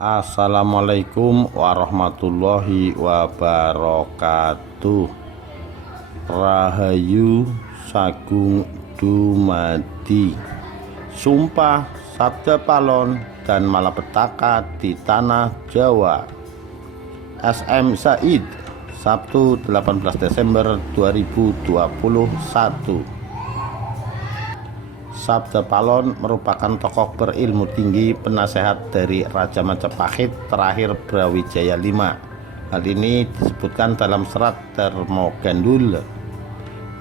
Assalamualaikum warahmatullahi wabarakatuh. Rahayu Sagung dumadi. Sumpah Sabda Palon dan Malapetaka di Tanah Jawa. SM Said, Sabtu 18 Desember 2021. Sabda Palon merupakan tokoh berilmu tinggi, penasehat dari Raja Majapahit terakhir Brawijaya V. Hal ini disebutkan dalam serat Darmogandul.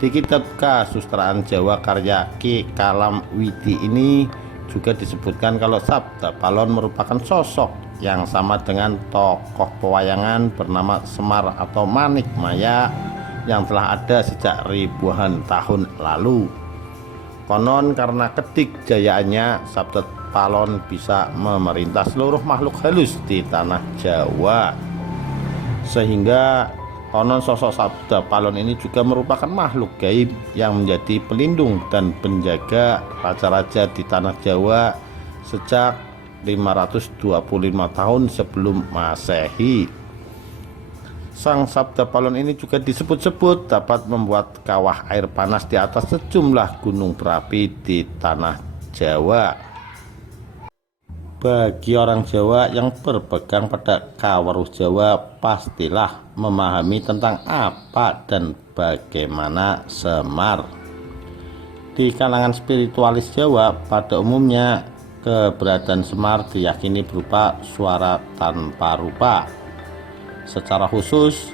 Di kitab Kasustraan Jawa karya Ki Kalam Widi ini juga disebutkan kalau Sabda Palon merupakan sosok yang sama dengan tokoh pewayangan bernama Semar atau Manik Maya yang telah ada sejak ribuan tahun lalu. Konon karena kedikjayaannya, Sabda Palon bisa memerintah seluruh makhluk halus di tanah Jawa. Sehingga konon sosok Sabda Palon ini juga merupakan makhluk gaib yang menjadi pelindung dan penjaga raja-raja di tanah Jawa sejak 525 tahun sebelum Masehi. Sang Sabda Palon ini juga disebut-sebut dapat membuat kawah air panas di atas sejumlah gunung berapi di tanah Jawa. Bagi orang Jawa yang berpegang pada Kawaruh Jawa, pastilah memahami tentang apa dan bagaimana Semar. Di kalangan spiritualis Jawa, pada umumnya keberadaan Semar diyakini berupa suara tanpa rupa. Secara khusus,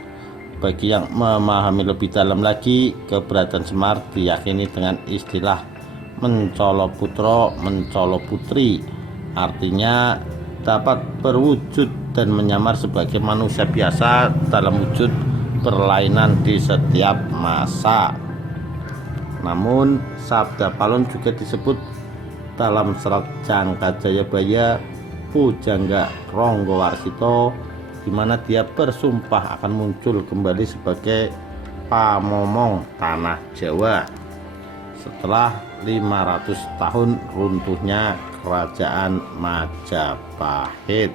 bagi yang memahami lebih dalam lagi, keberadaan Semar diyakini dengan istilah mencolo putro, mencolo putri. Artinya dapat berwujud dan menyamar sebagai manusia biasa dalam wujud berlainan di setiap masa. Namun, Sabda Palon juga disebut dalam serat Jangka Jayabaya Pujangga Ronggowarsito, di mana dia bersumpah akan muncul kembali sebagai pamomong tanah Jawa setelah 500 tahun runtuhnya kerajaan Majapahit.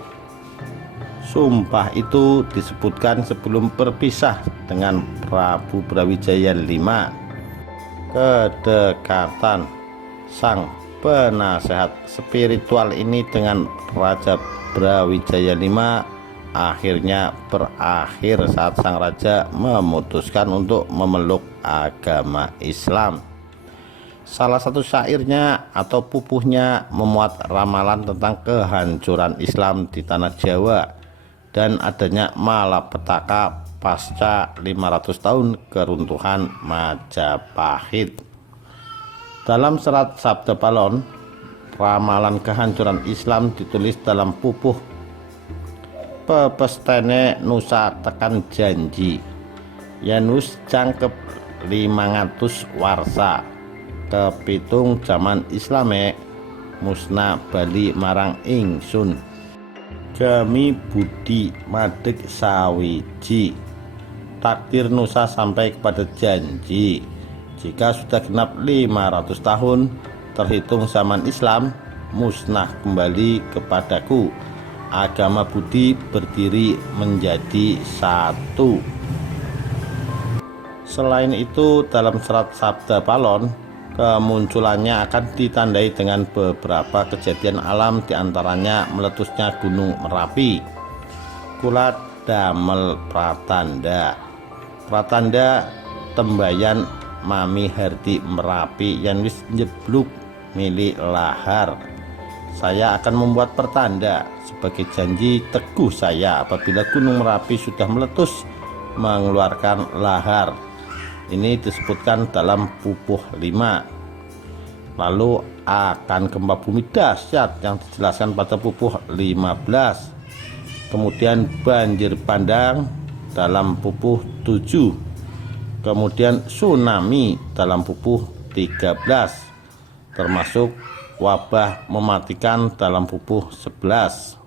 Sumpah itu disebutkan sebelum berpisah dengan Prabu Brawijaya V. Kedekatan sang penasehat spiritual ini dengan Raja Brawijaya V akhirnya berakhir saat sang raja memutuskan untuk memeluk agama Islam. Salah satu syairnya atau pupuhnya memuat ramalan tentang kehancuran Islam di tanah Jawa dan adanya malapetaka pasca 500 tahun keruntuhan Majapahit. Dalam serat Sabda Palon, ramalan kehancuran Islam ditulis dalam pupuh pepestene nusa tekan janji Yanus cangkep 500 warsa kepitung zaman Islame musna bali marang ingsun gami budi madeg sawiji takdir nusa sampai kepada janji jika sudah genap 500 tahun terhitung zaman Islam musnah kembali kepadaku, agama budi berdiri menjadi satu. Selain itu, dalam serat Sabda Palon, kemunculannya akan ditandai dengan beberapa kejadian alam, diantaranya meletusnya Gunung Merapi. Kulat damel pratanda. Pratanda tembayan Mami Hardi Merapi yang wis njebluk milik lahar. Saya akan membuat pertanda sebagai janji teguh saya apabila Gunung Merapi sudah meletus mengeluarkan lahar. Ini disebutkan dalam pupuh 5. Lalu akan gempa bumi dahsyat yang dijelaskan pada pupuh 15. Kemudian banjir bandang dalam pupuh 7. Kemudian tsunami dalam pupuh 13, termasuk wabah mematikan dalam pupuh 11.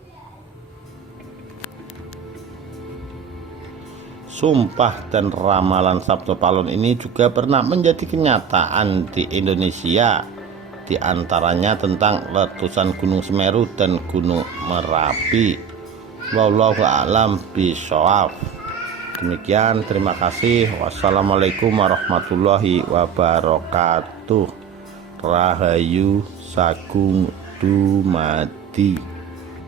Sumpah dan ramalan Sabda Palon ini juga pernah menjadi kenyataan di Indonesia, di antaranya tentang letusan Gunung Semeru dan Gunung Merapi. Wallahu a'lam bishawab. Demikian, terima kasih. Wassalamualaikum warahmatullahi wabarakatuh. Rahayu Sagung Dumadi.